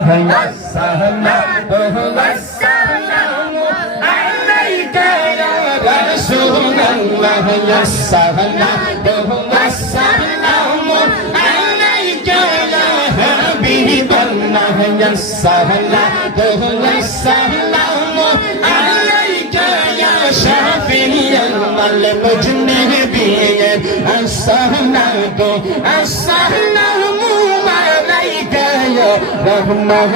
السلام والسلام عليك يا رسول الله يا السلام والسلام عليك يا حبيب الله يا السلام والسلام عليك يا شفيع المذنبين السلام السلام عليك يا رحمة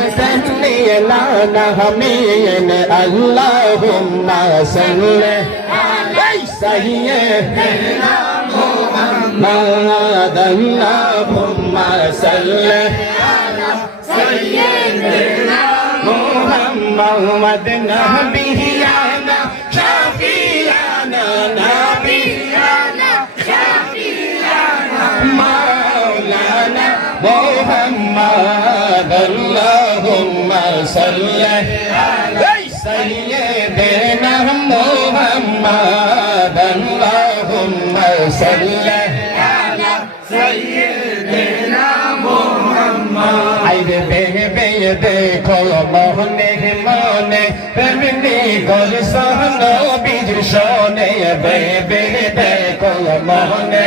للعالمين اللهم صل على سيدنا محمد اللهم صل على سيدنا محمد نبينا شفيعنا نبينا شفيعنا مولانا محمد اللهم صل على سيدنا محمد اللهم صل على سيدنا محمد আইরে বেবে দেখো মোহনে মনে প্রেমে গোল সহন বীজ শোনে বেবে দেখো মোহনে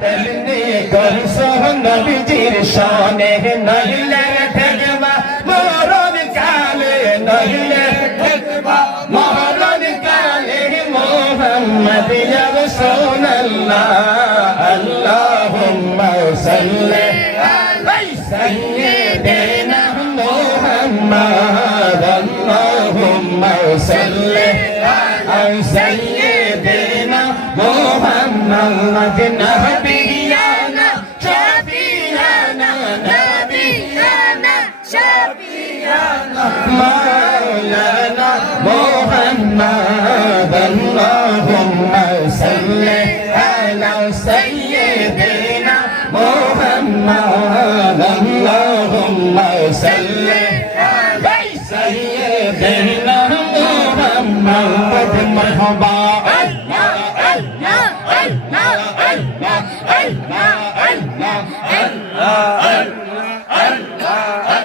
প্রেমে গোল সহন বীজ শোনে নহিলে দেখবা মরণ কালে নহিলে দেখবা মরণ কালে মোহাম্মদ ইয়া রাসূলুল্লাহ আল্লাহুম্মা সাল্লি سيدنا محمد اللهم صل على سيدنا محمد نبينا شفيعنا نبينا شفيعنا مولانا محمد اللهم صل على سيدنا محمد اللهم صل على سيدنا محمد مرحبا